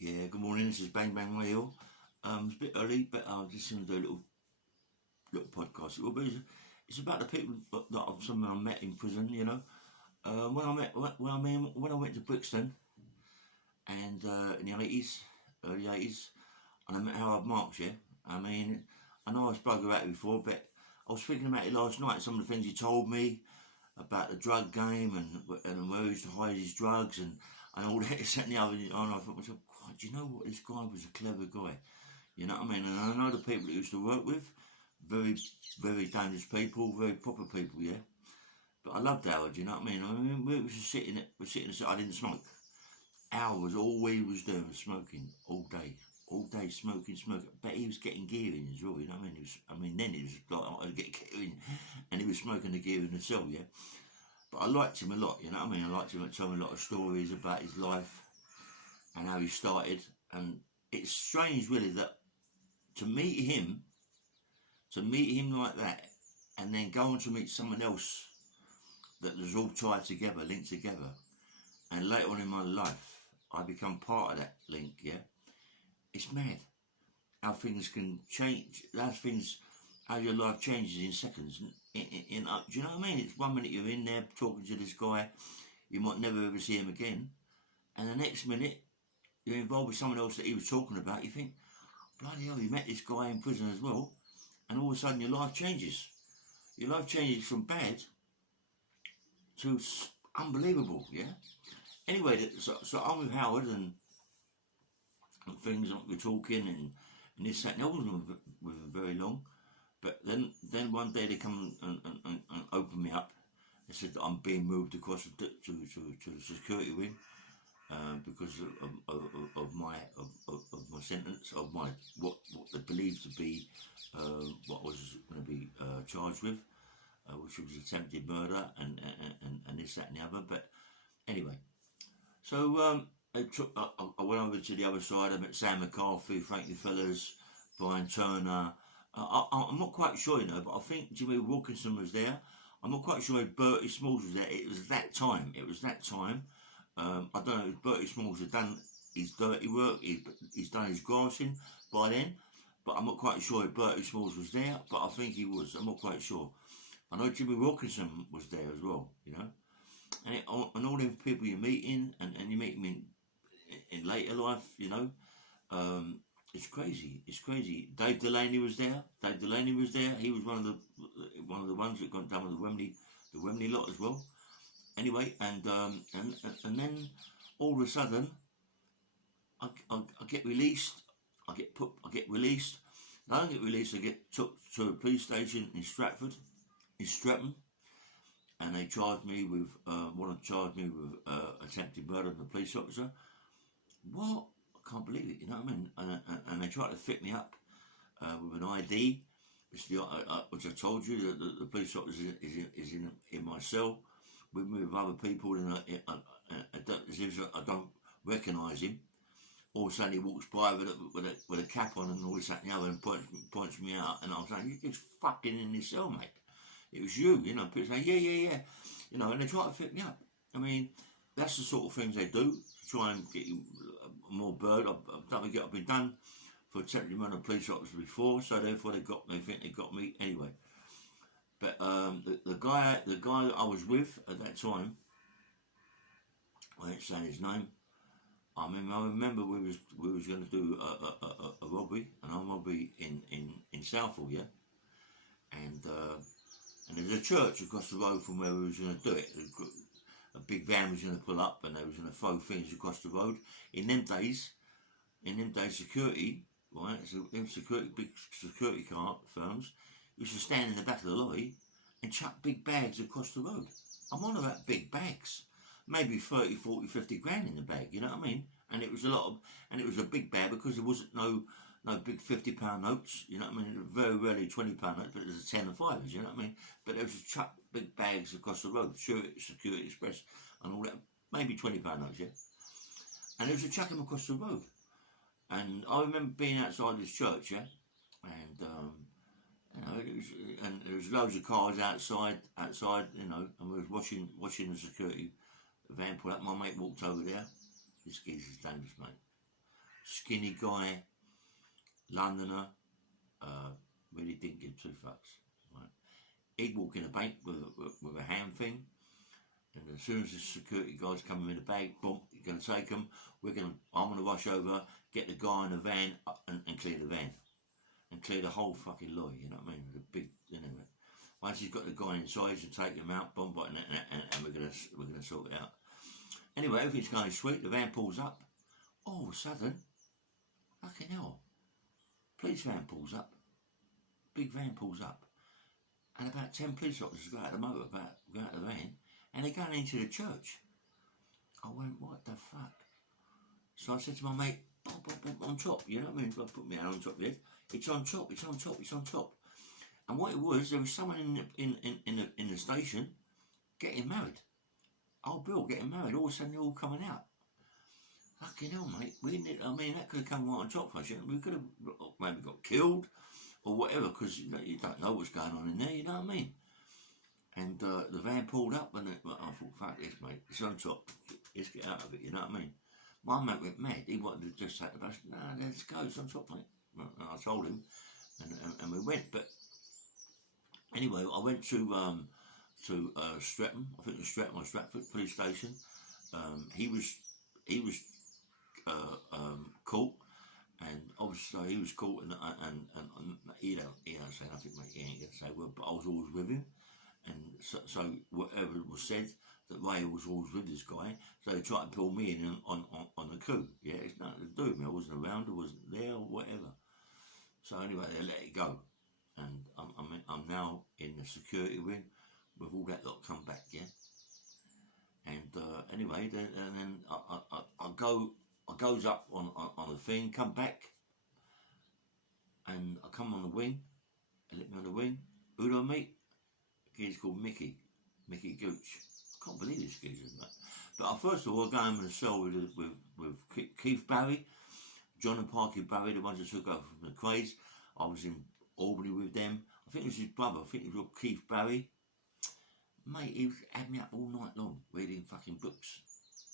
Yeah, good morning. This is Bang Bang Radio. It's a bit early, but I'm just going to do a little podcast. It's about the people that some I met in prison. When I went to Brixton and in the early '80s, and I met Howard Marks. Yeah, I mean, I know I spoke about it before, but I was thinking about it last night. Some of the things he told me about the drug game and where he used to hide his drugs and all that, this, that, and the other. And I thought to myself, God, do you know what? This guy was a clever guy. You know what I mean? And I know the people he used to work with, very, very dangerous people, very proper people, yeah. But I loved Howard, you know what I mean, we were just sitting, I didn't smoke. Howard was all he was doing was smoking all day smoking. But he was getting gear in as well, you know what I mean? Then it was like I was getting gear in, and he was smoking the gear in the cell, yeah. But I liked him a lot, you know what I mean? I liked him. I told me a lot of stories about his life and how he started. And it's strange, really, that to meet him, like that, and then go on to meet someone else that was all tied together, linked together, and later on in my life, I become part of that link. Yeah, it's mad how things can change. How your life changes in seconds. Do you know what I mean? It's 1 minute you're in there talking to this guy, you might never ever see him again, and the next minute you're involved with someone else that he was talking about. You think, bloody hell, you met this guy in prison as well, and all of a sudden your life changes. Your life changes from bad to unbelievable, yeah? Anyway, so I'm with Howard and things like we're talking and this, that, and I wasn't with him very long. But then one day they come and open me up. They said that I'm being moved across to the security wing because of my sentence, of my what they believed to be what I was going to be charged with, which was attempted murder and this, that, and the other. But anyway, so I went over to the other side. I met Sam McCarthy, Frankie Fellers, Brian Turner. I'm not quite sure, but I think Jimmy Wilkinson was there. I'm not quite sure if Bertie Smalls was there. It was that time. I don't know if Bertie Smalls had done his dirty work. He's done his grassing by then. But I'm not quite sure if Bertie Smalls was there. But I think he was. I'm not quite sure. I know Jimmy Wilkinson was there as well, And all them people you're meeting, and you meet them in later life, it's crazy. It's crazy. Dave Delaney was there. He was one of the ones that got done with the Wembley lot as well. Anyway, and then all of a sudden, I get released. I get released. I don't get released. I get took to a police station in Streatham, and they charged me with attempted murder of the police officer. What? I can't believe it, you know what I mean? And they tried to fit me up with an ID, which I told you, the police officer is in my cell with me with other people, and I don't recognise him. All of a sudden he walks by with a cap on and all this, that, and the other, and points me out, and I'm saying, "You're just fucking in this cell, mate. It was you," People saying, yeah. And they try to fit me up. I mean, that's the sort of things they do to try and get you more bird. I've been done for attempted murder of police officers before, so therefore they think they got me anyway. But the guy that I was with at that time, I ain't saying his name. I remember we was going to do a robbery, an armed robbery in Southall, yeah, and there's a church across the road from where we was going to do it. A big van was going to pull up, and they was going to throw things across the road. In them days, security, right? So them big security car firms used to stand in the back of the lorry and chuck big bags across the road. I'm on about big bags, maybe 30, 40, 50 grand in the bag. You know what I mean? And it was it was a big bag because there wasn't no big £50 notes. You know what I mean? Very rarely £20 notes, but there's a 10 and 5s. You know what I mean? But there was just chuck big bags across the road, Security Express, and all that. Maybe £20 notes, yeah. And there was a chuck them across the road. And I remember being outside this church, yeah, and there was loads of cars outside, and we was watching the security van pull up. My mate walked over there. This geezer's dangerous, mate. skinny guy, Londoner, really didn't give two fucks. Right? He'd walk in a bank with a hand thing, and as soon as the security guys come in with a bag, boom, you're going to take them. I'm going to rush over, get the guy in the van, and clear the van, and clear the whole fucking lorry. You know what I mean? The big, anyway. Once he's got the guy inside, he'll take him out, boom, and we're gonna sort it out. Anyway, everything's going sweet. The van pulls up. All of a sudden, fucking hell, police van pulls up. Big van pulls up, and about 10 police officers go out of the motor, go out of the van, and they're going into the church. I went, what the fuck? So I said to my mate, on top, you know what I mean? I put my hand on top of it. It's on top. And what it was, there was someone in the station getting married. Old Bill getting married. All of a sudden, they're all coming out. Fucking hell, mate. That could have come right on top for us. We could have maybe got killed or whatever, because you don't know what's going on in there. You know what I mean? And the van pulled up, and I thought, fuck this, mate. It's on top. Let's get out of it. You know what I mean? My mate went mad. He wanted to just take the bus. No, let's go. It's on top, mate. And I told him, and we went. But anyway, I went to Streatham. I think it was Streatham or Stratford police station. He was caught, and obviously he was caught, and he don't say nothing, mate. He ain't gonna say a word. But I was always with him, and so whatever was said, that Ray was always with this guy. So they tried to pull me in on the coup. Yeah, it's nothing to do with me. I wasn't around. I wasn't there, or whatever. So anyway, they let it go, and I'm now in the security wing with all that lot come back, yeah. And anyway, then I goes up on the thing, come back, and I come on the wing, and let me on the wing. Who do I meet? A geezer called Mickey Gooch. I can't believe this geezer, mate. But first of all, I go home in a cell with Keith Barry, John and Parky Barry, the ones that took over from the Craze. I was in Albany with them. I think it was his brother. I think it was Keith Barry. Mate, he had me up all night long reading fucking books.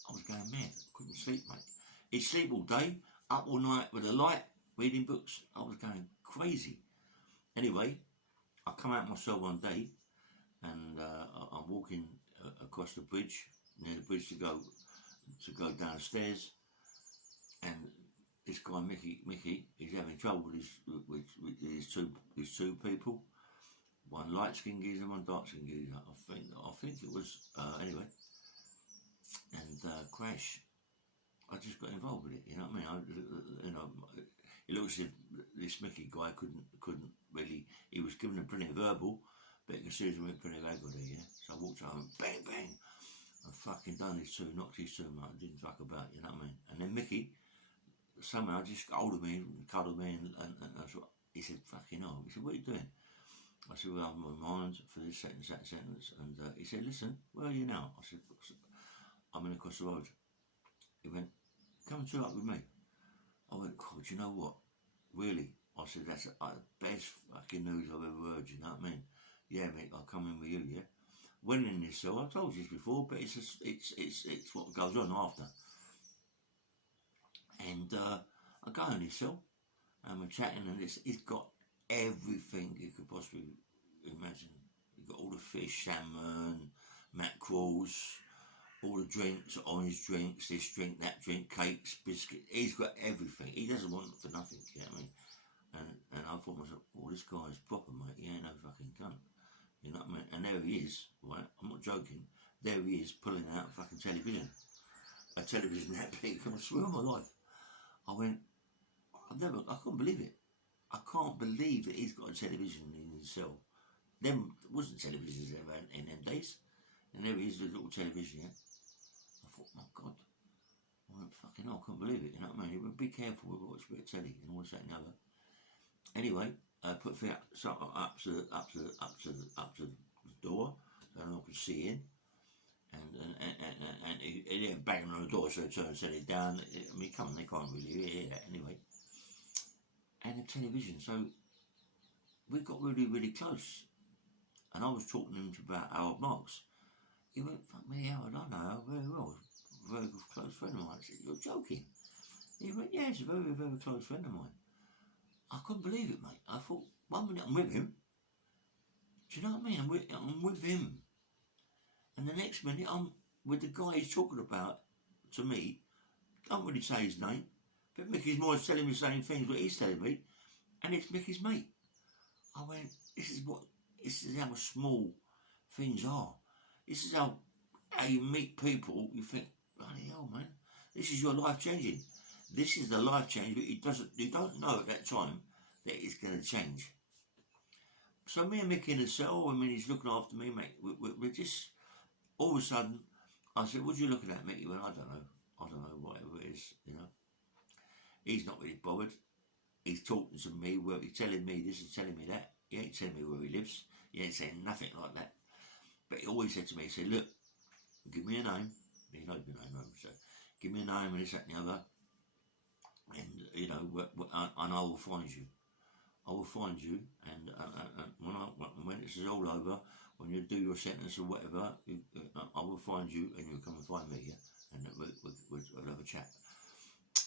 I was going mad. I couldn't sleep, mate. He'd sleep all day, up all night with a light, reading books. I was going crazy. Anyway, I come out myself one day, and I'm walking across the bridge, near the bridge to go downstairs, and this guy Mickey, he's having trouble with his two people. One light skinned geezer, one dark skinned geezer. I think it was anyway. And Crash, I just got involved with it. You know what I mean? It looks as if this Mickey guy couldn't really. He was given a brilliant verbal, but you can see he went pretty legal there. Yeah. So I walked home, bang bang, and fucking done his two, knocked his two, mate. Didn't fuck about. You know what I mean? And then Mickey somehow just got hold of me and cuddled me, and that's what he said. Fucking hell. He said, "What are you doing?" I said, "Well, I'm on my mind for this sentence, that sentence." And he said, "Listen, where are you now?" I said, "I'm in across the road." He went, "Come and chill up with me." I went, "God, you know what? Really?" I said, "That's the best fucking news I've ever heard, you know what I mean? Yeah, mate, I'll come in with you, yeah?" Went in this cell, I've told you this before, but it's what goes on after. And I go in this cell, and we're chatting, and he's got everything you could possibly imagine. You've got all the fish, salmon, mackerels, all the drinks, orange drinks, this drink, that drink, cakes, biscuits. He's got everything. He doesn't want for nothing, you know what I mean? And I thought to myself, "Oh, this guy is proper, mate. He ain't no fucking cunt." You know what I mean? And there he is, right? I'm not joking. There he is, pulling out a fucking television. A television that big. I swear on my life. I went, I couldn't believe it. I can't believe that he's got a television in his cell. There wasn't televisions ever in them days. And there he is, the little television, yeah. I thought, my God. I went, fucking hell, I couldn't believe it, you know what I mean? He went, "Be careful with what's a bit of telly," and all this, that and the other. Anyway, I put feet up to the door, so I could see in. And he didn't bang on the door, so he turned and set it down. I mean, come on, they can't really hear that anyway. And the television, so we got really, really close. And I was talking to him about Howard Marks. He went, "Fuck me, Howard, I know Howard very well. Very good close friend of mine." I said, "You're joking?" He went, "Yeah, Yeah, he's a very, very close friend of mine. I couldn't believe it, mate. I thought, 1 minute I'm with him. Do you know what I mean? I'm with him. And the next minute I'm with the guy he's talking about to me. Don't really say his name, but Mickey's more telling me the same things what he's telling me, and it's Mickey's mate. I went, this is how small things are. This is how you meet people, you think, bloody hell, man, this is your life changing. This is the life change, but you don't know at that time that it's going to change. So me and Mickey in the cell, I mean, he's looking after me, mate. We're just, all of a sudden, I said, what are you looking at, Mickey? Well, I don't know, whatever it is, you know. He's not really bothered. He's talking to me, well, he's telling me this and telling me that. He ain't telling me where he lives. He ain't saying nothing like that. But he always said to me, he said, look, give me a name. He knows my name, so give me a name and this, that and the other. And, you know, and I will find you. I will find you, and when this is all over, when you do your sentence or whatever, I will find you and you'll come and find me, yeah? And we'll have a chat.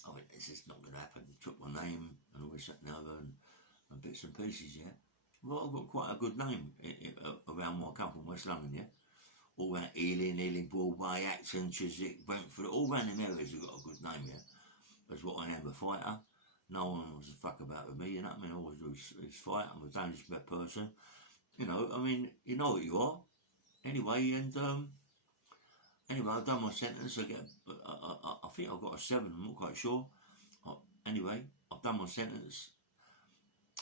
I went, this is not going to happen. He took my name and all this, that and the other, and bits and pieces, yeah? Well, I've got quite a good name around where I come from, West London, yeah? All around Ealing, Broadway, Acton, Chiswick, Brentford, all around them areas have got a good name, yeah? That's what I am, a fighter. No one was a fuck about with me, you know what I mean? I always do is fight. I'm a dangerous person. You know, I mean, you know what you are. Anyway, and anyway, I've done my sentence. I think I've got a 7, I'm not quite sure. Anyway, I've done my sentence.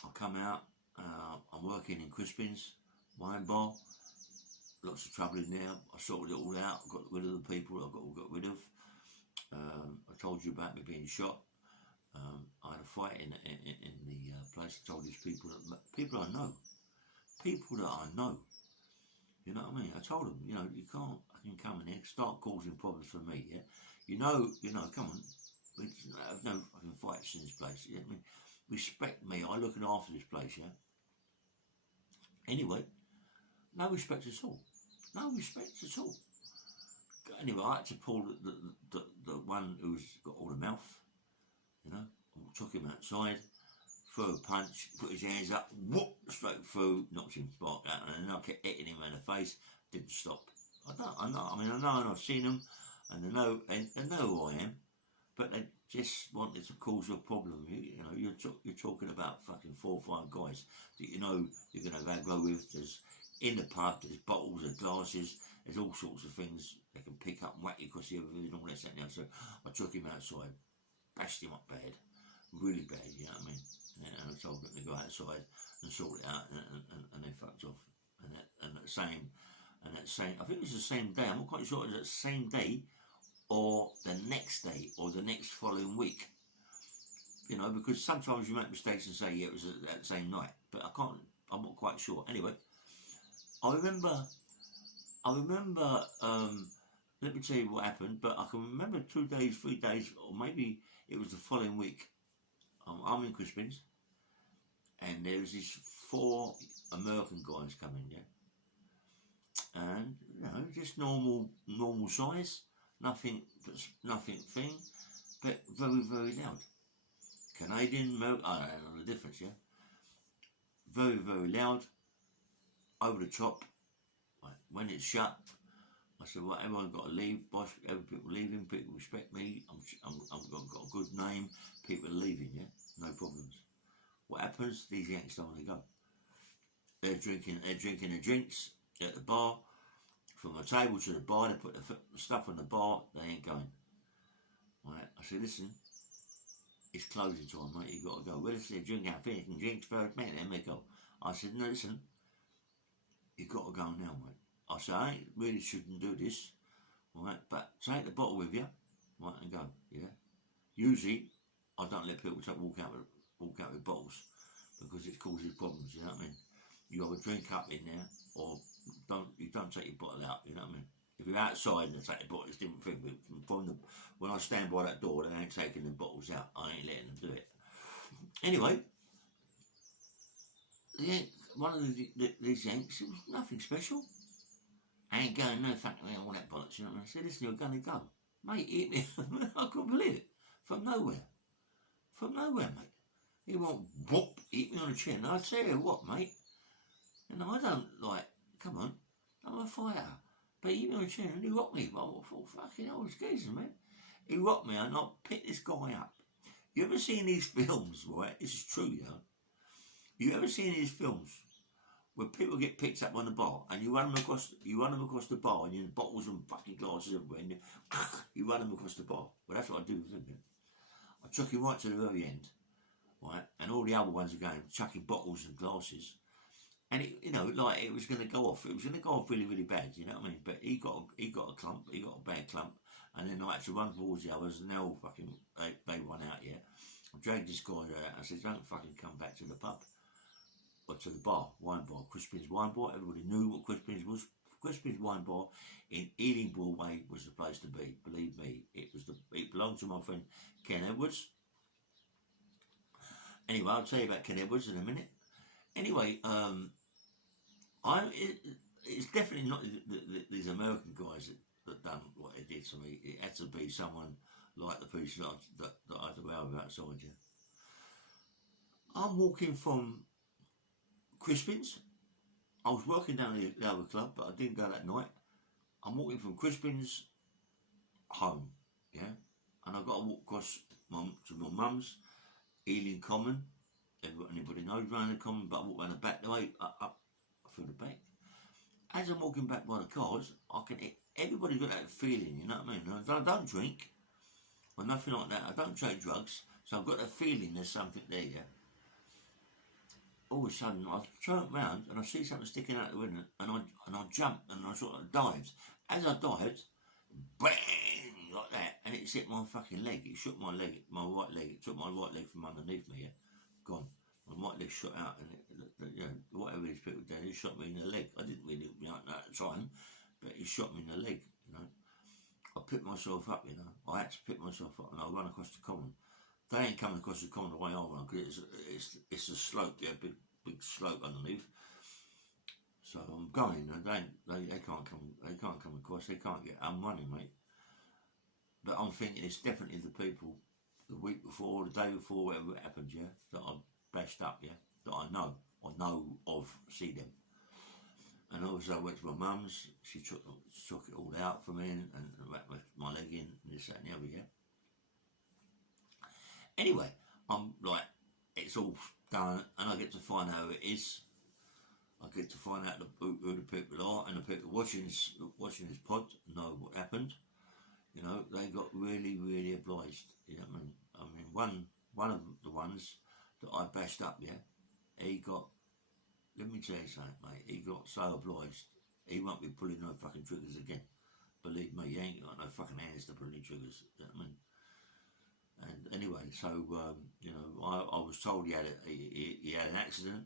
I come out, I'm working in Crispin's wine bar. Lots of trouble in there. I sorted it all out. I got rid of the people I got rid of. I told you about me being shot. I had a fight in the place. I told these people I know, people that I know. You know what I mean? I told them, you know, you can't fucking come in here, start causing problems for me. Yeah, you know, come on. I've no fucking fights in this place. You know what I mean? Respect me. I look after this place. Yeah. Anyway, no respect at all. No respect at all. Anyway, I had to pull the one who's got all the mouth. You know, I took him outside, threw a punch, put his hands up, whoop, straight through, knocked him spark out, and then I kept hitting him in the face, didn't stop. I know, and I've seen them, and they know who I am, but they just wanted to cause a problem. You know, you're talking about fucking 4 or 5 guys that you know you're going to have a go with. There's in the pub, there's bottles, there's glasses, there's all sorts of things they can pick up and whack you across the other and all that stuff. So I took him outside. Bashed him up bad, really bad, you know what I mean? And I told them to go outside and sort it out, and they fucked off. And that same, I think it was the same day. I'm not quite sure it was that same day, or the next day, or the next following week. You know, because sometimes you make mistakes and say, yeah, it was that same night, but I'm not quite sure. Anyway, I remember. Let me tell you what happened, but I can remember 2 days, 3 days, or maybe it was the following week. I'm in Crispin's, and there was these 4 American guys coming, yeah, and you know, just normal size, nothing thing, but very, very loud. Canadian, American, I don't know the difference, yeah. Very, very loud, over the top. When it's shut, I said, well, everyone's got to leave, boss. Every people leaving, people respect me. I've got a good name. People are leaving, yeah, no problems. What happens? These yanks don't want to go. They're drinking their drinks at the bar. From the table to the bar, they put the stuff on the bar. They ain't going. Right? I said, listen, it's closing time, mate. You got to go. Well, if they're drinking, I think you can drink first, mate. Then they go. I said, no, listen, you got to go now, mate. I said, I really shouldn't do this, right? But take the bottle with you, right, and go, yeah. Usually, I don't let people walk out with bottles because it causes problems. You know what I mean? You have a drink up in there, or you don't take your bottle out. You know what I mean? If you're outside and they take the bottle, it's a different thing. When I stand by that door, they ain't taking the bottles out. I ain't letting them do it. Anyway, one of these yanks, it was nothing special. I ain't going, no fucking all that bollocks, you know what I mean? I said, listen, you're going to go. Mate, hit me. I couldn't believe it. From nowhere. from nowhere, mate. He went whoop, hit me on the chin. I tell you what, mate. And I don't like. Come on, I'm a fighter. But he hit me on the chin and he rocked me. I thought, fucking hell, it's geezer, man. He rocked me and I picked this guy up. You ever seen these films, right? This is true, you know. You ever seen these films where people get picked up on the bar and you run them across the bar and you have bottles and fucking glasses everywhere and you run them across the bar. Well, that's what I do with him. I took him right to the very end, right? And all the other ones are going chucking bottles and glasses. And it, you know, like it was going to go off. It was going to go off really, really bad. You know what I mean? But he got a clump. He got a bad clump. And then I had to run towards the others, and they all fucking they run out. Yeah, I dragged this guy out. I said, "Don't fucking come back to the pub or to the bar, wine bar, Crispin's Wine Bar." Everybody knew what Crispin's was. Crispin's Wine Bar in Ealing Broadway was the place to be. Believe me, it belonged to my friend Ken Edwards. Anyway, I'll tell you about Ken Edwards in a minute. Anyway, it's definitely not these American guys that done what they did to me. It had to be someone like the piece that I had to wear outside you. I'm walking from Crispin's. I was working down the other club, but I didn't go that night. I'm walking from Crispin's home, yeah, and I've got to walk across to my mum's, Ealing Common. Anybody knows round the common, but I walk round the back the way up through the back. As I'm walking back by the cars, everybody's got that feeling, you know what I mean? I don't drink or nothing like that. I don't take drugs, so I've got that feeling there's something there. Yeah. All of a sudden, I turn round and I see something sticking out the window, and I jumped and I sort of dived. As I dived, bang, like that, and it hit my fucking leg. It shook my leg, my right leg. It took my right leg from underneath me. Yeah. Gone. My right leg shot out, and you know, whatever these people did, he shot me in the leg. I didn't really know at the time, but he shot me in the leg. You know, I picked myself up. You know, I had to pick myself up, and I run across the common. They ain't coming across the common the way I run, because it's a slope, yeah, big slope underneath. So I'm going, and they can't come across. They can't get. I'm running, mate. But I'm thinking it's definitely the people the week before, the day before, whatever it happened, yeah, that I bashed up, yeah, that I know of, see them. And also I went to my mum's, she took it all out for me and wrapped my leg in, and this, that and the other, yeah. Anyway, I'm like, it's all done, and I get to find out who it is. I get to find out who the people are, and the people watching this pod know what happened. You know, they got really, really obliged. You know what I mean? One of the ones that I bashed up, yeah, he got, let me tell you something, mate, he got so obliged, he won't be pulling no fucking triggers again. Believe me, he ain't got no fucking hands to pull any triggers. You know what I mean? And anyway, so, you know, I was told he had an accident,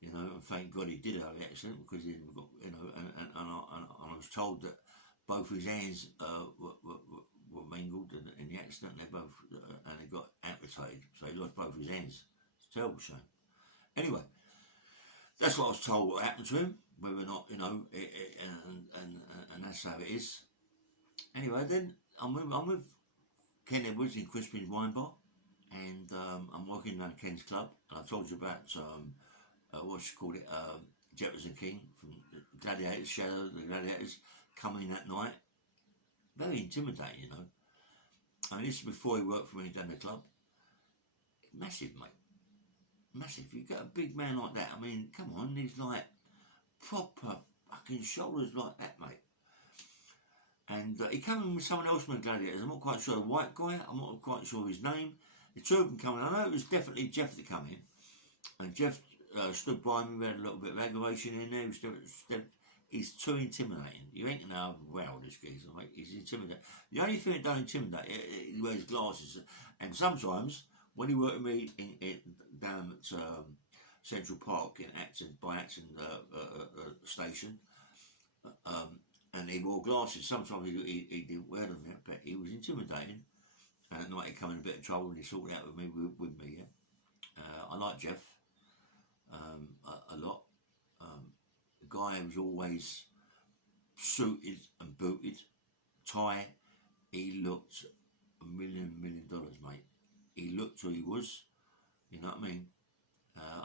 you know, and thank God he did have an accident, because he got, you know, and I was told that both his hands were mangled in the accident. They both and they got amputated, so he lost both his hands. It's a terrible shame. Anyway, that's what I was told what happened to him. Whether or not, you know, and that's how it is. Anyway, then I'm with Ken Edwards in Crispin's Wine Bar, and I'm working down Ken's club. And I told you about what you call it, Jefferson King from the Gladiators, Shadow, the Gladiators, coming that night. Very intimidating, you know. I mean, this is before he worked for me down the club. Massive, mate. Massive. You get a big man like that, I mean, come on, he's like proper fucking shoulders like that, mate. And he came in with someone else from the Gladiators. I'm not quite sure, the white guy. I'm not quite sure his name. The two of them coming. I know it was definitely Jeff that came in. And Jeff stood by me. We had a little bit of aggravation in there. He's too intimidating. You ain't gonna have wow this geezer, mate. He's intimidating. The only thing that don't intimidate, he wears glasses. And sometimes when he worked with me down at Central Park in Acton station, and he wore glasses. Sometimes he didn't wear them yet, but he was intimidating. And at night he come in a bit of trouble and he sorted out with me. Yeah. I like Jeff a lot. The guy was always suited and booted, tie. He looked $1 million, mate. he looked who he was, you know what I mean?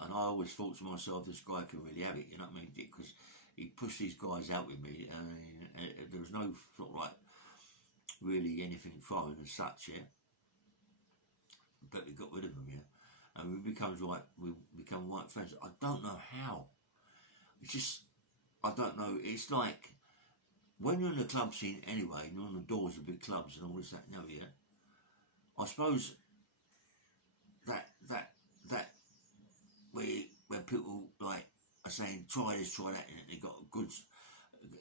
And I always thought to myself, this guy can really have it, you know what I mean? Because he pushed these guys out with me, and there was no sort of like really anything thrown as such, yeah. But we got rid of him, yeah. And we become white friends. I don't know how. It's just, I don't know. It's like when you're in the club scene anyway, and you're on the doors of big clubs and all this, that, and the other, yeah. I suppose that where people like are saying try this, try that, and they got good,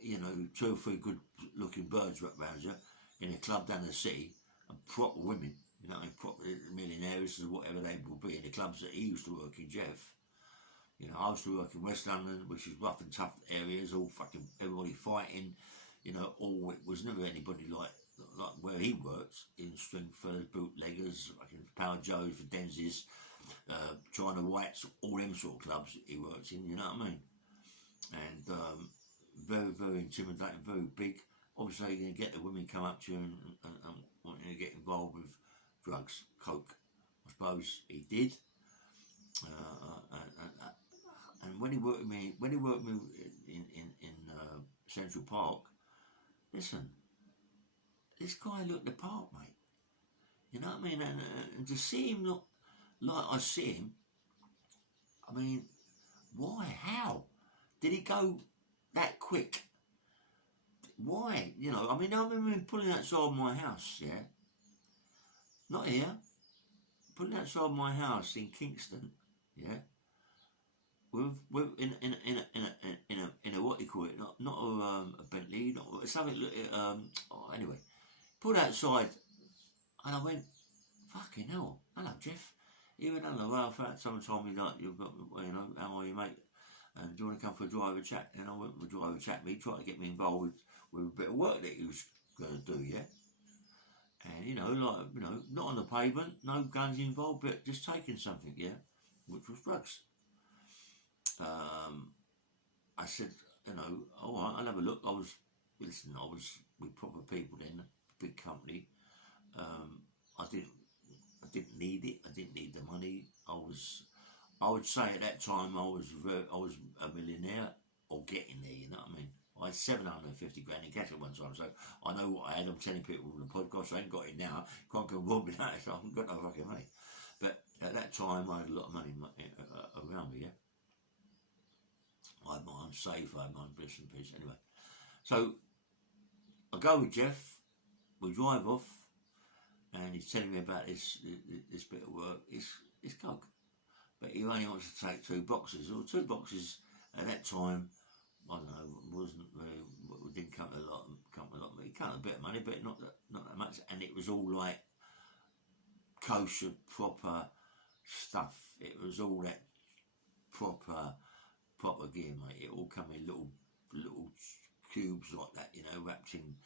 you know, 2 or 3 good looking birds around you in a club down the city, and proper women, you know, proper millionaires or whatever they will be in the clubs that he used to work in, Jeff. You know, I used to work in West London, which is rough and tough areas, all fucking everybody fighting, you know, all it was never anybody like where he worked in Stringfellas, bootleggers, fucking Power Joes for Denzies, China Whites, all them sort of clubs he worked in, you know what I mean? And very, very intimidating, very big. Obviously, you're going to get the women come up to you and wanting to get involved with drugs, coke. I suppose he did. And when he worked with me, in Central Park, listen, this guy looked the part, mate. You know what I mean? And to see him look like I see him, I mean, why? How? Did he go that quick? Why? You know, I mean, I remember him pulling outside my house, yeah? Not here. Pulling outside my house in Kingston, yeah? With in a what do you call it? Not a Bentley, not something. Anyway, pulled outside, and I went, fucking hell, hello Jeff. He went, hello Ralph. Someone told me that you've got, you know, how are you, mate? And do you want to come for a driver chat? And I went for a driver chat. He tried to get me involved with a bit of work that he was going to do, yeah. And you know, like, you know, not on the pavement, no guns involved, but just taking something, yeah, which was drugs. I said, you know, all right, I'll have a look. I was with proper people then, big company. I didn't need it. I didn't need the money. I would say at that time I was a millionaire or getting there. You know what I mean? I had 750 grand in cash at one time, so I know what I had. I'm telling people on the podcast, I ain't got it now. Can't go wrong with that. So I haven't got no fucking money. But at that time, I had a lot of money around me. Yeah. I had my own safe, I had my own bits and pieces. Anyway, so I go with Jeff, we drive off, and he's telling me about this bit of work. It's coke, but he only wants to take 2 boxes, or 2 boxes at that time. I don't know, didn't come a lot, but he cut a bit of money, but not that much, and it was all like kosher, proper stuff. It was all that proper gear, mate. It all come in little cubes like that, you know, wrapped in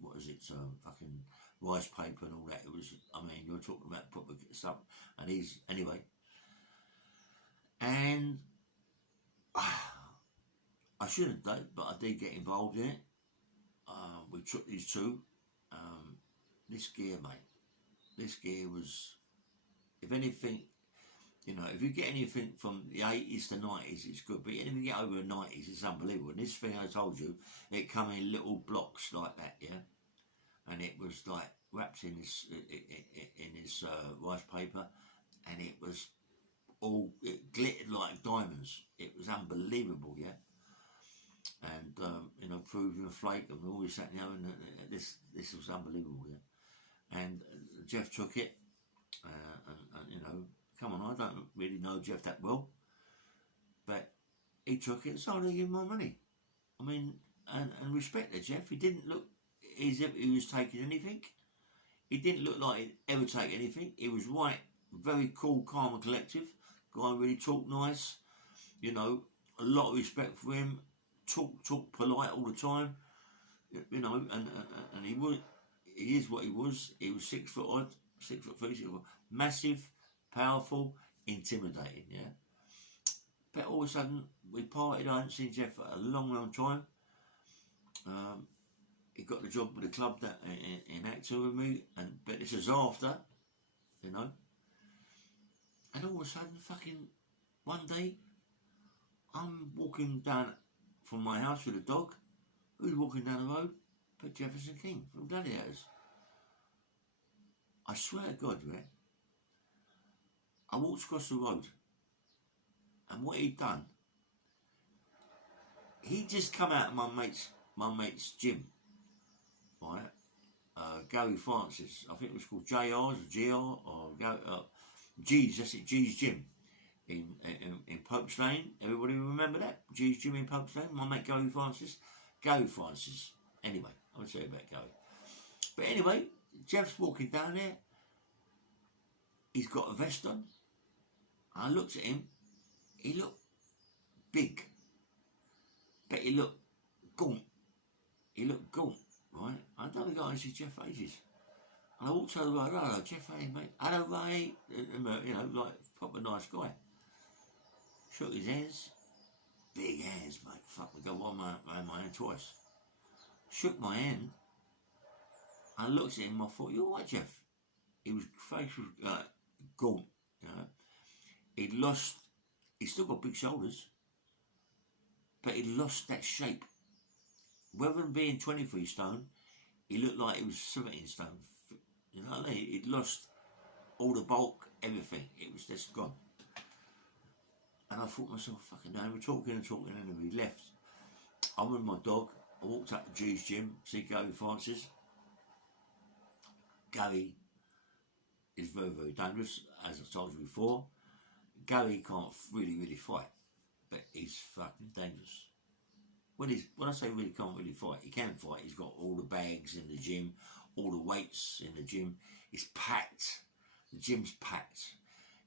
what is it, fucking rice paper and all that. It was, I mean, you're talking about proper stuff. And he's, anyway, and I shouldn't have done, but I did get involved in it. We took these 2. This gear, mate. This gear was, if anything, you know, if you get anything from the 80s to 90s, it's good. But anything you get over the 90s, it's unbelievable. And this thing I told you, it come in little blocks like that, yeah? And it was like wrapped in this rice paper, and it was it glittered like diamonds. It was unbelievable, yeah? And, you know, Proven Flake and all this, that, you know, and this was unbelievable, yeah? And Jeff took it, and you know, come on, I don't really know Jeff that well, but he took it and started giving my money. I mean, and respect to Jeff. He didn't look as if he was taking anything. He didn't look like he'd ever take anything. He was right, very cool, calm and collective. Guy really talked nice. You know, a lot of respect for him. Talk polite all the time. You know, and he is what he was. He was 6 foot odd, 6 foot 3, 6 foot, massive, powerful, intimidating, yeah. But all of a sudden, we parted. I hadn't seen Jeff for a long time. he got the job with the club that in Actor with me, but this is after, you know. And all of a sudden, fucking one day, I'm walking down from my house with a dog. Who's walking down the road? But Jefferson King from Gladiators. I swear to God, right? I walked across the road, and what he'd done, he just come out of my mate's gym, right? Gary Francis, I think it was called JR's or GR or G's. That's it, G's gym in Pope's Lane. Everybody remember that? G's gym in Pope's Lane. My mate Gary Francis. Gary Francis. Anyway, I'll tell you about Gary. But anyway, Jeff's walking down there. He's got a vest on. I looked at him. He looked big, but he looked gaunt. He looked gaunt, right? I don't think I honestly Jeff ages. And I walked over, like, hello, Jeff, hey, mate. Hello, mate. You know, like, proper nice guy. Shook his hands. Big hands, mate. Fuck, we got one my hand twice. Shook my hand. I looked at him, I thought, you all right, Jeff? His face was gaunt, you know. He's still got big shoulders, but he lost that shape. Rather than being 23 stone, he looked like he was 17 stone. You know what I mean? He'd lost all the bulk, everything. It was just gone. And I thought to myself, fucking no, we're talking, and we left. I'm with my dog. I walked up to G's gym, see Gary Francis. Gary is very, very dangerous, as I told you before. Gary can't really fight, but he's fucking dangerous. When I say really can't really fight, he can fight. He's got all the bags in the gym, all the weights in the gym. It's packed. The gym's packed.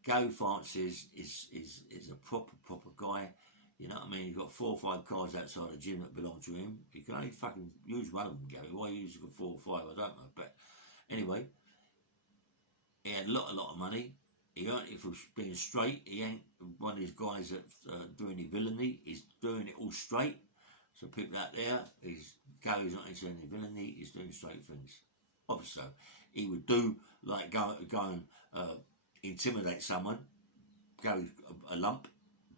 Gary Francis is a proper guy. You know what I mean? He's got 4 or 5 cars outside the gym that belong to him. You can only fucking use one of them, Gary. Why you use 4 or 5, I don't know. But anyway, he had a lot of money. He earned it for being straight. He ain't one of these guys that do any villainy. He's doing it all straight. So people out there, Gary's not into any villainy. He's doing straight things. Obviously, he would do like go and intimidate someone. Gary's a lump,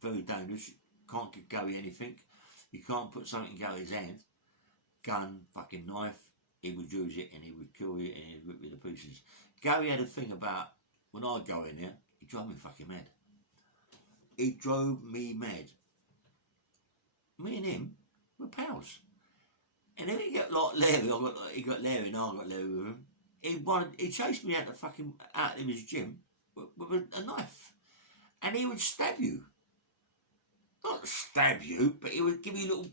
very dangerous. Can't give Gary anything. You can't put something in Gary's hand. Gun, fucking knife. He would use it and he would kill you and he'd rip you to pieces. Gary had a thing about, when I'd go in there, he drove me fucking mad. He drove me mad. Me and him were pals. And then he got like Larry, he got Larry and I got Larry with him. He chased me out of his gym with a knife. And he would stab you. Not stab you, but he would give you a little...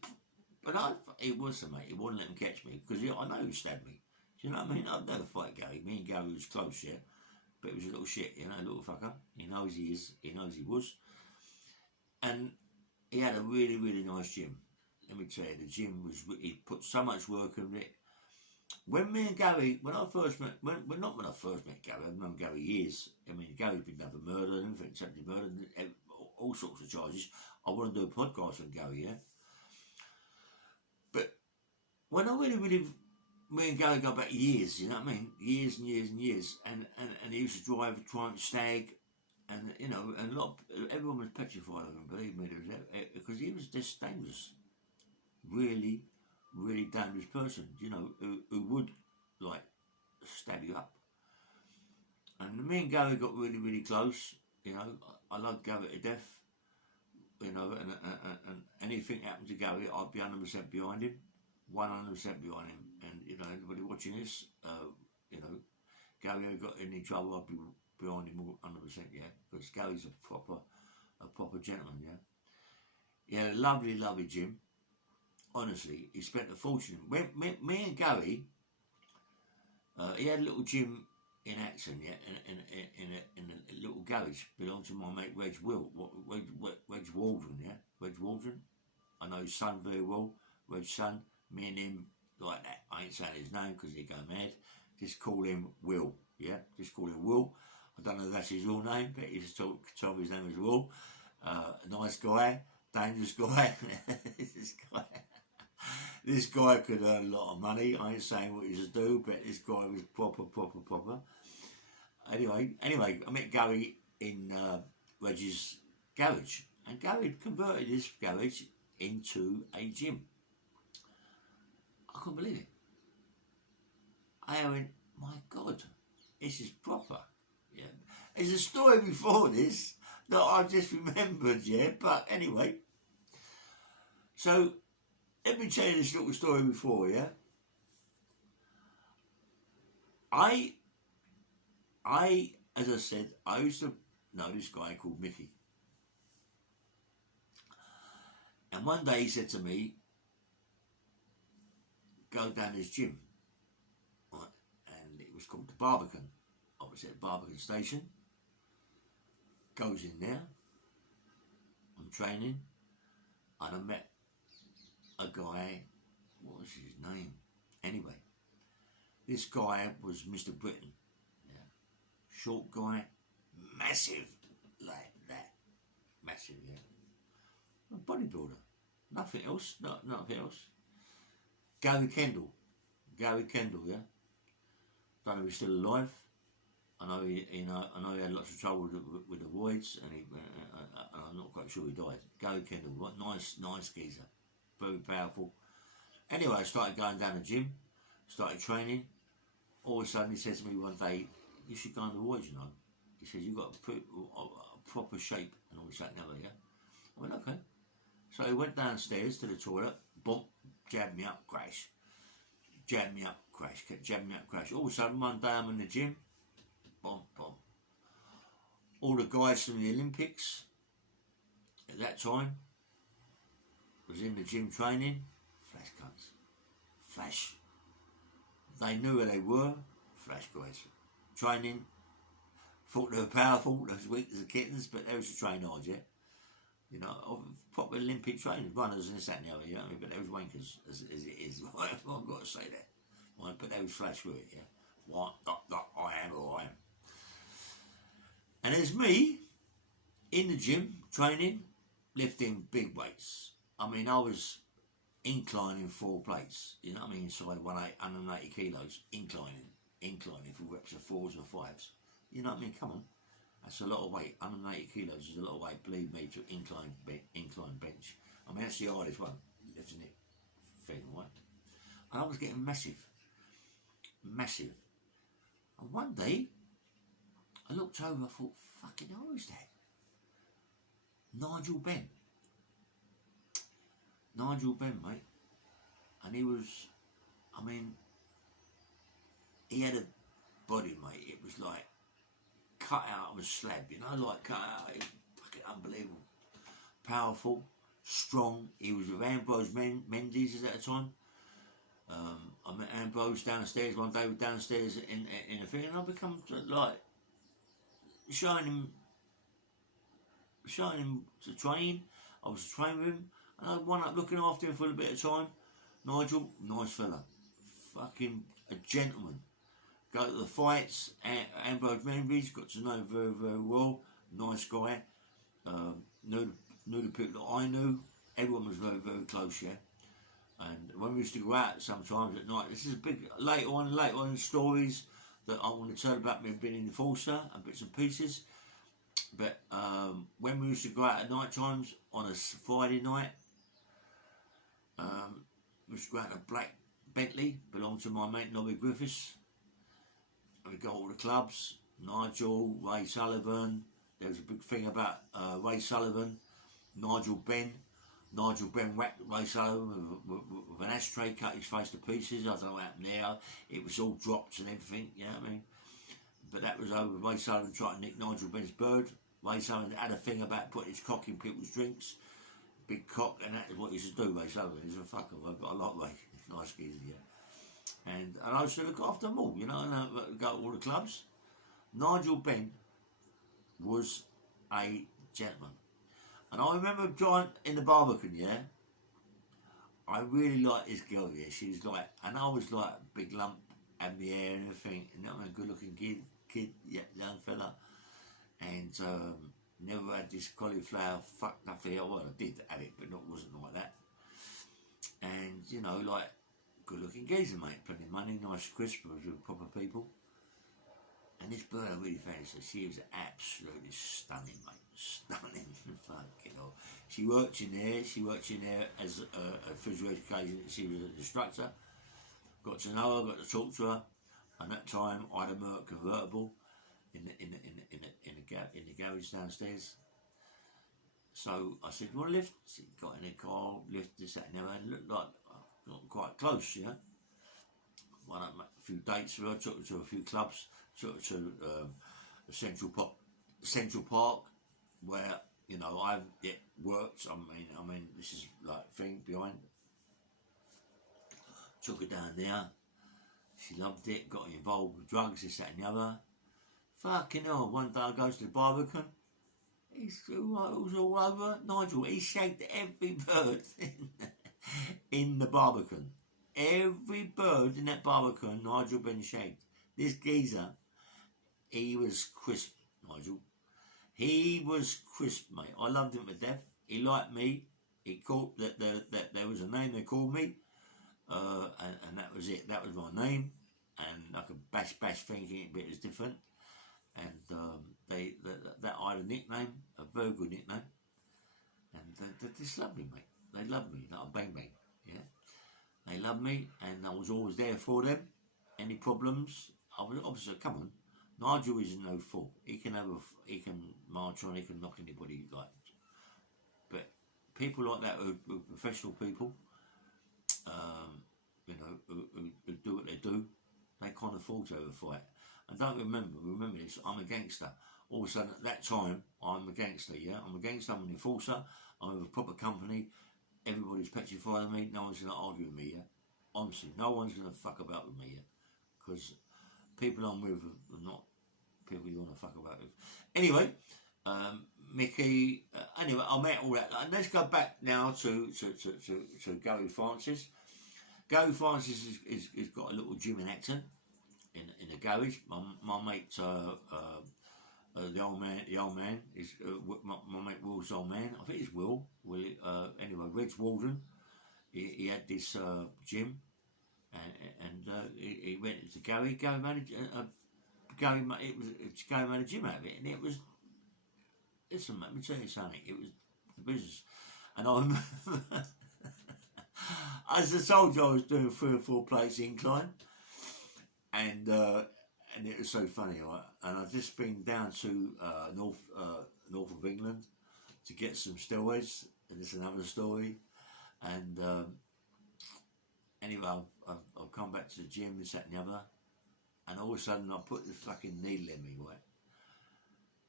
But it was a mate, he wouldn't let him catch me, because I know he stabbed me. Do you know what I mean? I'd never fight Gary. Me and Gary was close, yeah? But he was a little shit, you know, a little fucker. He knows he is, he knows he was. And he had a really, really nice gym. Let me tell you, the gym was, he put so much work in it. When me and Gary, when I first met Gary, I've known Gary years. I mean, Gary's been done for murder and everything, attempted murder, and all sorts of charges. I want to do a podcast on Gary, yeah? But when I really, me and Gary go back years, you know what I mean? Years and years and years. And he used to drive a Triumph Stag, and, you know, and everyone was petrified of him, believe me, because he was just dangerous. Really, really dangerous person, you know, who would, like, stab you up. And me and Gary got really, really close, you know. I loved Gary to death, you know, and anything happened to Gary, I'd be 100% behind him, 100% behind him. And, you know, anybody watching this, you know, Gary got in any trouble, I'd be behind him 100%, yeah, because Gary's a proper gentleman, yeah. He had a lovely, lovely gym. Honestly, he spent a fortune. Me and Gary, he had a little gym in Acton, yeah, in a little garage belonged to my mate Reg Waldron, yeah, Reg Waldron. I know his son very well, Reg's son. Me and him like that. I ain't saying his name because he'd go mad. Just call him Will, yeah. Just call him Will. I don't know if that's his real name, but he just told me his name is Will. Nice guy, dangerous guy. This guy. This guy could earn a lot of money. I ain't saying what he's to do, but this guy was proper. Anyway, I met Gary in Reggie's garage, and Gary had converted his garage into a gym. I couldn't believe it. I went, my God, this is proper. Yeah, there's a story before this that I just remembered. Yeah, but anyway, so let me tell you this little story before. Yeah, I, as I said, I used to know this guy called Mickey. And one day he said to me, go down this gym. Right? And it was called the Barbican. I was at the Barbican station. Goes in there. I'm training. And I met a guy. What was his name? Anyway, this guy was Mr. Britain. Yeah. Short guy. Massive. Like that. Massive, yeah. A bodybuilder. Nothing else. Nothing else. Gary Kendall, yeah. Don't know if he's still alive. I know he had lots of trouble with the voids, and I'm not quite sure he died. Gary Kendall, what nice geezer, very powerful. Anyway, I started going down the gym, started training. All of a sudden, he says to me one day, "You should go on the voids, you know." He says, "You've got a proper shape and all this that and other, yeah." I went, okay. So he went downstairs to the toilet, bump, jabbed me up, crash. Jabbed me up, crash. Kept jabbing me up, crash. All of a sudden, one day I'm in the gym, bump. All the guys from the Olympics at that time was in the gym training. Flash cunts. Flash. They knew where they were. Flash guys. Training. Thought they were powerful. They was weak as the kittens, but they was to train hard, yeah. You know, of proper Olympic trainers, runners and this, that and the other, you know what I mean? But they was wankers, as it is. I've got to say that. Right? But they was flash with it, yeah? What? I am who I am. And there's me, in the gym, training, lifting big weights. I mean, I was inclining 4 plates, you know what I mean? Inside 180 kilos, inclining for reps of 4s or 5s. You know what I mean? Come on. That's a lot of weight. 180 kilos is a lot of weight, believe me, to incline bench. I mean, that's the hardest one, lifting it thing, right? And I was getting massive. And one day, I looked over, I thought, fucking hell, who's that? Nigel Benn, mate. And he was, I mean, he had a body, mate. It was like, cut out of a slab, you know, like cut out. It was fucking unbelievable. Powerful, strong. He was with Ambrose Mendes at the time. I met Ambrose downstairs one day. We were downstairs in a thing, and I become like showing him to train. I was training with him, and I wound up looking after him for a bit of time. Nigel, nice fella, fucking a gentleman. Go to the fights. Ambrose Mendes, got to know him very, very well. Nice guy. Knew the people that I knew. Everyone was very, very close, yeah. And when we used to go out sometimes at night, this is a big later on stories that I want to tell about me being in the Forster and bits and pieces. But when we used to go out at night times on a Friday night, we used to go out in a black Bentley, belonged to my mate Nobby Griffiths. We got all the clubs, Nigel, Ray Sullivan. There was a big thing about Ray Sullivan, Nigel Benn. Nigel Benn whacked Ray Sullivan with an ashtray, cut his face to pieces. I don't know what happened there. It was all dropped and everything, you know what I mean? But that was over. Ray Sullivan tried to nick Nigel Benn's bird. Ray Sullivan had a thing about putting his cock in people's drinks. Big cock, and that is what he used to do, Ray Sullivan. He's a fucker. I've got a lot of Ray. Nice geezer, yeah. And I used to look after them all, you know, and I go to all the clubs. Nigel Benn was a gentleman. And I remember driving in the Barbican, yeah. I really liked this girl, yeah. She was like, and I was like a big lump, had my hair and everything, you know, a good looking kid, yeah, young fella. And never had this cauliflower fucked up here. Well, I did have it, but it wasn't like that. And, you know, like, good looking geezer, mate, plenty of money, nice crisp, with proper people. And this bird I really fancied, she was absolutely stunning, mate. Stunning. Fucking hell. She worked in there as a physical education. She was an instructor. Got to know her, got to talk to her. And that time I had a Merc convertible in the garage downstairs. So I said, "Well, lift." She got in the car, lift this, that, and the other, and looked like not quite close, you know. Went up a few dates with her, took her to a few clubs, took her to Central Park, where, you know, I haven't yet worked. I mean, this is like thing behind. Took her down there. She loved it. Got involved with drugs, this, that, and the other. Fucking hell! One day I goes to the Barbican. It was all over. Nigel, he shagged every bird in the Barbican. Every bird in that Barbican, Nigel been shagged. This geezer, he was crisp, Nigel. He was crisp, mate. I loved him to death. He liked me. He called that there was a name they called me, and that was it. That was my name, and I could bash thinking it, but it was different. And that I had a nickname, a very good nickname, and they just loved me, mate. They loved me, like a bang bang, yeah. They loved me, and I was always there for them. Any problems, I was obviously, come on, Nigel isn't no fool. He can march on, he can knock anybody like. But people like that who are professional people, you know, who do what they do, they can't afford to have a fight. And don't remember this, I'm a gangster. All of a sudden, at that time, I'm a gangster, yeah? I'm a gangster, I'm an enforcer, I'm with a proper company, everybody's petrified of me, no one's going to argue with me, yeah? Honestly, no one's going to fuck about with me, yeah? Because people I'm with are not people you want to fuck about with. Anyway, Mickey, anyway, I met all that. And let's go back now to Gary Francis. Gary Francis is got a little gym in Acton. In the garage, my mate, the old man is my mate Will's old man. I think it's Will. Anyway, Reg Walden. He had this gym, and he went into Gary. Gary managed Gary made a gym out of it, and it was. Listen, let me tell you something. It was the business, and I'm. As I told you, I was doing 3 or 4 plates incline. And it was so funny, right? And I've just been down to north of England to get some steroids, and it's another story. And anyway, I've come back to the gym, this, that, and the other, and all of a sudden I put the fucking needle in me, right?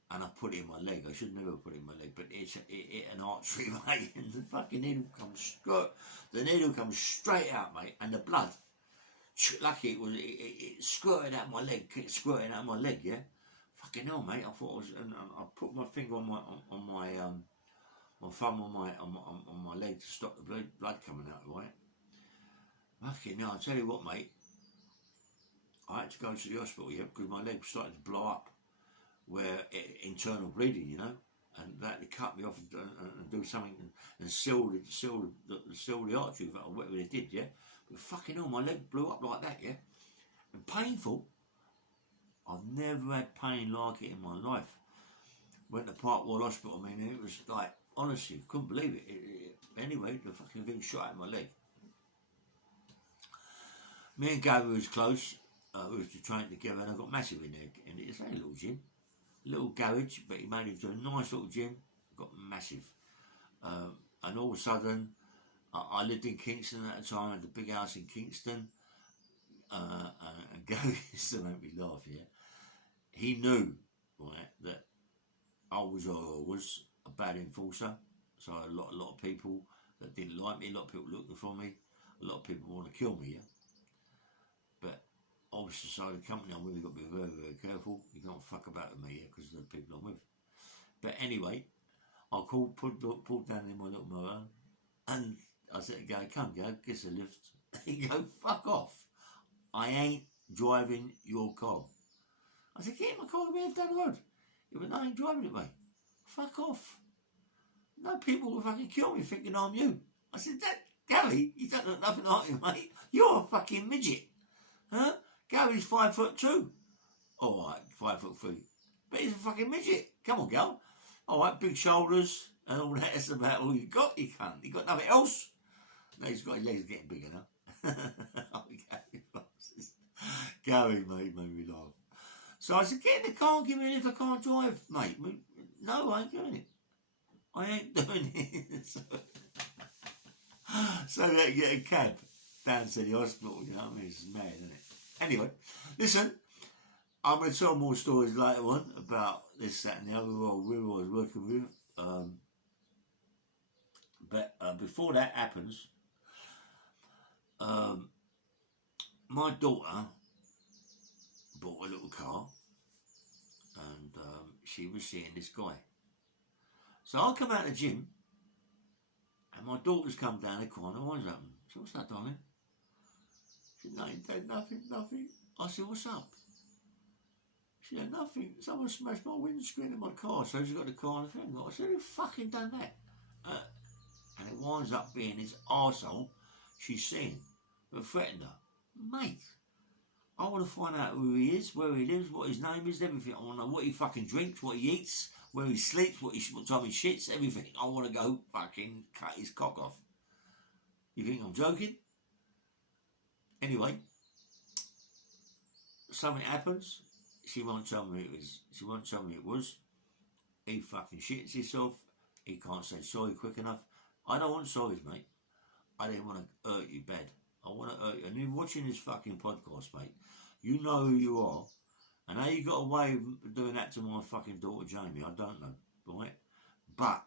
And I put it in my leg. I should never put it in my leg, but it hit an artery, mate, and the fucking needle comes straight out, mate, and the blood. Lucky it squirted out my leg, yeah. Fucking hell, mate. I thought I was, and I put my finger on my thumb on my leg to stop the blood coming out, right? Fucking hell, I tell you what, mate. I had to go to the hospital, yeah, because my leg started to blow up, where internal bleeding, you know, and that they cut me off and do something and seal the artery, whatever they did, yeah. But fucking hell, my leg blew up like that, yeah? And painful. I've never had pain like it in my life. Went to Parkwell Hospital, I mean, it was like, honestly, couldn't believe it. Anyway, the fucking thing shot out my leg. Me and Gary was close. We was trained together, and I got massive in there. And it's only a little gym. Little garage, but he made it into a nice little gym. Got massive. And all of a sudden, I lived in Kingston at the time, had a big house in Kingston, and Gary used to make me laugh, yeah. He knew, right, that I was a bad enforcer, so a lot of people that didn't like me, a lot of people looking for me, a lot of people want to kill me, yeah. But obviously, so the company I'm with, you've got to be very, very careful. You can't fuck about with me, yeah, because of the people I'm with. But anyway, I pulled down in my little motor, and I said, come, get a lift. He go, fuck off. I ain't driving your car. I said, get in my car, we have down the road. He went, no, I ain't driving it, mate. Fuck off. No, people will fucking kill me thinking I'm you. I said, Gary, you don't look nothing like him, mate. You're a fucking midget. Huh? Gary's 5'2". Alright, 5'3". But he's a fucking midget. Come on, Gal. Alright, big shoulders and all that. That's about all you got, you cunt. You got nothing else. No, he's got his legs getting bigger now. Oh, Gary made me laugh. So I said, get in the car and give me a lift. I can't drive, mate. No, I ain't doing it. I ain't doing it. So they get a cab down to the hospital, you know what I mean? It's mad, isn't it? Anyway, listen, I'm going to tell more stories later on about this, that and the other who I was working with. But before that happens, my daughter bought a little car and she was seeing this guy. So I come out of the gym and my daughter's come down the corner, eyes open. So what's that, darling? She said, no, Dad, nothing. I said, what's up? She said, nothing. Someone smashed my windscreen in my car. So she got the car and the thing. I said, who fucking done that? And it winds up being this arsehole she's seen that threatened her. Mate, I want to find out who he is, where he lives, what his name is, everything. I want to know what he fucking drinks, what he eats, where he sleeps, what time he shits, everything. I want to go fucking cut his cock off. You think I'm joking? Anyway, something happens. She won't tell me it was. She won't tell me it was. He fucking shits himself. He can't say sorry quick enough. I don't want sorries, mate. I didn't want to hurt you bad. I want to hurt you. And you're watching this fucking podcast, mate. You know who you are. And how you got away with doing that to my fucking daughter Jamie, I don't know, right? But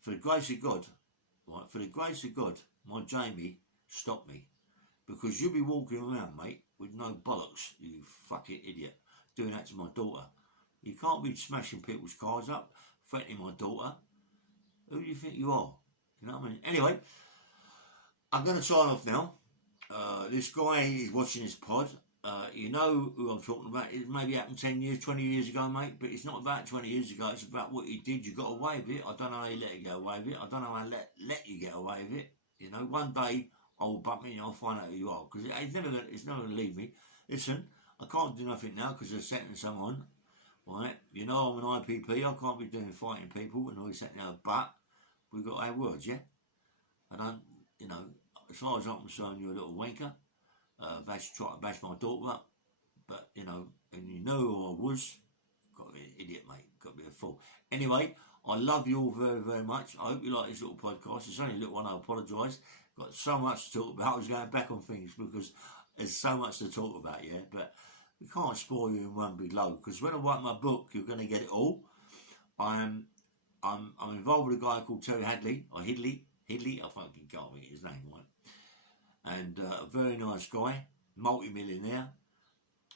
for the grace of God, right? For the grace of God, my Jamie stopped me. Because you'll be walking around, mate, with no bollocks, you fucking idiot, doing that to my daughter. You can't be smashing people's cars up, threatening my daughter. Who do you think you are? You know what I mean? Anyway, I'm going to sign off now. This guy is watching this pod. You know who I'm talking about. It maybe happened 10 years, 20 years ago, mate, but it's not about 20 years ago. It's about what you did. You got away with it. I don't know how you let you get away with it. I don't know how I let you get away with it. You know, one day I'll bump me and I'll find out who you are, because it's never going to leave me. Listen, I can't do nothing now because they're sentencing someone, right? You know I'm an IPP. I can't be doing fighting people and all this, but we've got our words, yeah? I don't, you know, as far as I'm concerned, you're a little wanker. Try to bash my daughter up, but you know, and you know who I was. Got to be an idiot, mate. Got to be a fool. Anyway, I love you all very, very much. I hope you like this little podcast. It's only a little one. I apologise. Got so much to talk about. I was going back on things because there's so much to talk about, yeah. But we can't spoil you in one big load, because when I write my book, you're going to get it all. I'm involved with a guy called Terry Hadley or Hidley. I fucking can't think his name, right? And a very nice guy, multi-millionaire.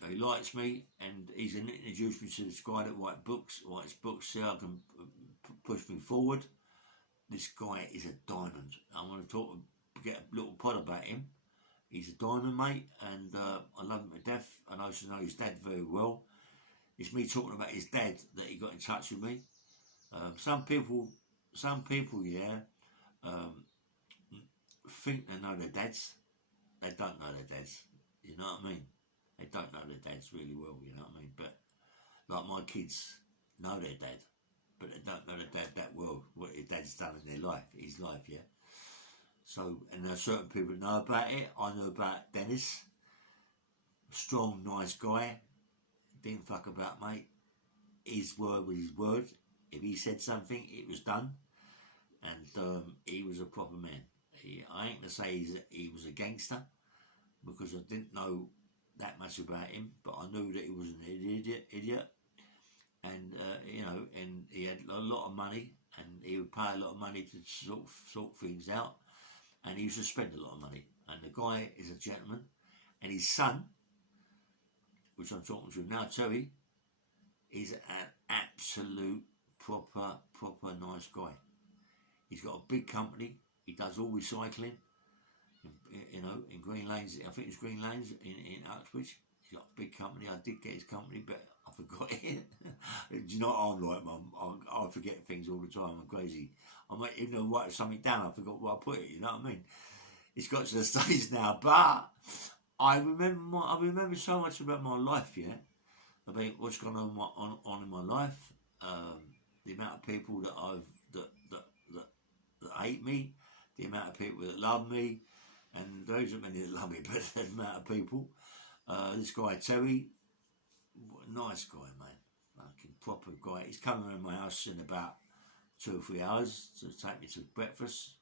He likes me, and he's introduced me to this guy that writes books so I can push me forward. This guy is a diamond. I want to get a little pod about him. He's a diamond, mate, and I love him to death. I also know his dad very well. It's me talking about his dad that he got in touch with me. Some people, yeah, think they know their dads. They don't know their dads. You know what I mean? They don't know their dads really well. You know what I mean? But like my kids know their dad, but they don't know their dad that well. What their dad's done in their life, his life, yeah. So, and there are certain people that know about it. I know about Dennis, a strong, nice guy. Didn't fuck about, mate. His word was his word. If he said something, it was done. And he was a proper man. I ain't gonna say he was a gangster, because I didn't know that much about him, but I knew that he was an idiot, and you know, and he had a lot of money, and he would pay a lot of money to sort things out, and he used to spend a lot of money. And the guy is a gentleman, and his son, which I'm talking to now, Terry, is an absolute proper nice guy. He's got a big company. He does all recycling, you know, in Green Lanes. I think it's Green Lanes in Uxbridge. He's got a big company. I did get his company, but I forgot it. Do you know what I'm like, Mum? I forget things all the time. I'm crazy. I might even write something down. I forgot where I put it. You know what I mean? It's got to the stage now, but I remember so much about my life, yeah. I mean, what's gone on in my life, the amount of people that hate me, the amount of people that love me, and those are many that love me, but the amount of people. This guy Terry, nice guy, man, fucking proper guy. He's coming around my house in about 2 or 3 hours to take me to breakfast.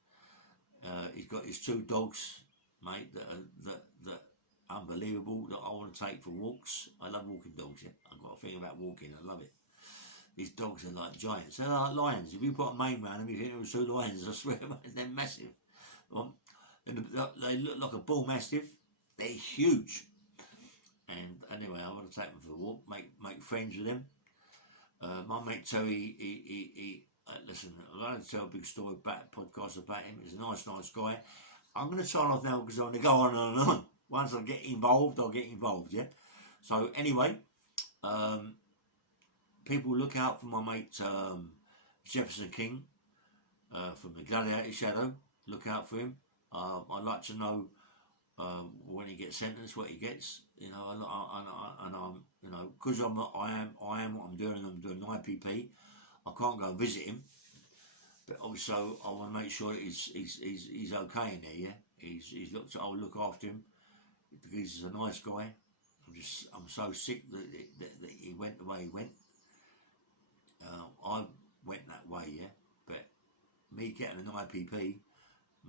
He's got his 2 dogs, mate, that unbelievable, that I want to take for walks. I love walking dogs, yeah. I've got a thing about walking, I love it. These dogs are like giants. They're like lions. If you put a mane around them, you think it was 2 lions, I swear, man, they're massive. They look like a bull mastiff. They're huge. And anyway, I want to take them for a walk, make friends with them. My mate Terry, he listen, I don't tell a big story about a podcast about him. He's a nice guy. I'm going to sign off now because I'm going to go on and on. Once I get involved, I'll get involved, yeah? So anyway, people look out for my mate Jefferson King from the Gladiator Shadow. Look out for him. I'd like to know when he gets sentenced, what he gets. You know, and I'm, you know, because I am what I'm doing. I'm doing IPP. I can't go and visit him, but also I want to make sure that he's okay in there. Yeah, I'll look after him because he's a nice guy. I'm so sick that he went the way he went. I went that way, yeah. But me getting an IPP,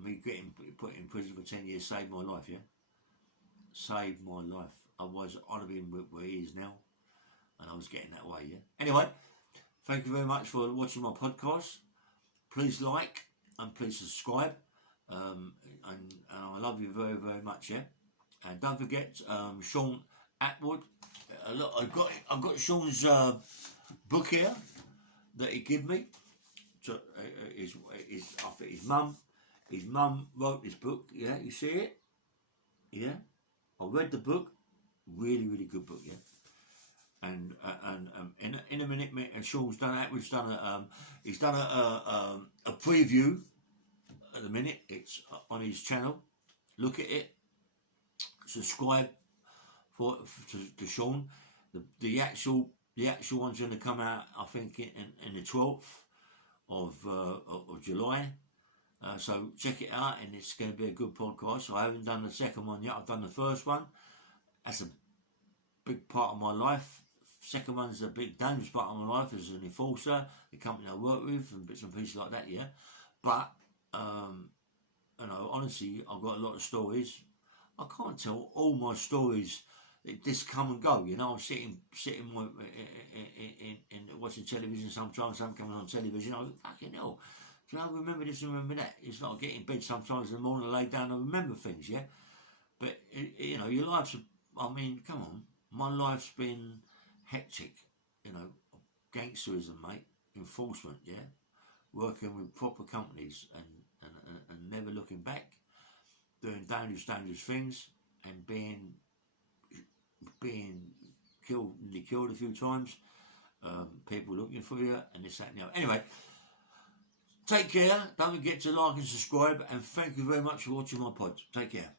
me getting put in prison for 10 years saved my life, yeah. Saved my life. Otherwise, I'd have been where he is now, and I was getting that way, yeah. Anyway, thank you very much for watching my podcast. Please like and please subscribe, and I love you very, very much, yeah. And don't forget, Sean Atwood. I've got Sean's book here that he gave me. So I think his mum wrote this book. Yeah, you see it? Yeah, I read the book. Really, really good book. Yeah, and in a minute, and Sean's done that. He's done a preview at the minute. It's on his channel. Look at it. Subscribe to Sean. The actual one's going to come out, I think, in the 12th of July. So check it out, and it's going to be a good podcast. So I haven't done the second one yet. I've done the first one. That's a big part of my life. Second one's a big dangerous part of my life as an enforcer, the company I work with, and bits and pieces like that. Yeah, but you know, honestly, I've got a lot of stories. I can't tell all my stories. It just come and go, you know. I'm sitting in watching television sometimes. Something coming on television. I go, fucking hell. Do you know, remember this and remember that. It's like I get in bed sometimes in the morning, I lay down and remember things, yeah. But you know, your life's. I mean, come on. My life's been hectic. You know, gangsterism, mate, enforcement, yeah. Working with proper companies and never looking back, doing dangerous things, and being killed a few times, people looking for you, and this, that, and the other. Anyway, take care. Don't forget to like and subscribe, and thank you very much for watching my pod. Take care.